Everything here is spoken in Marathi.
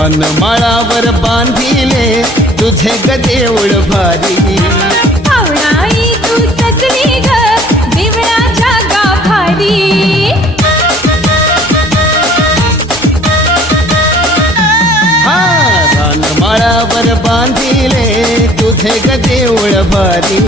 रानमाळावर बांधिले तुझे ग देऊळ भारी पावणाई तू सजली ग देवळाच्या गाभारी रानमाळावर बांधिले तुझे ग देऊळ भारी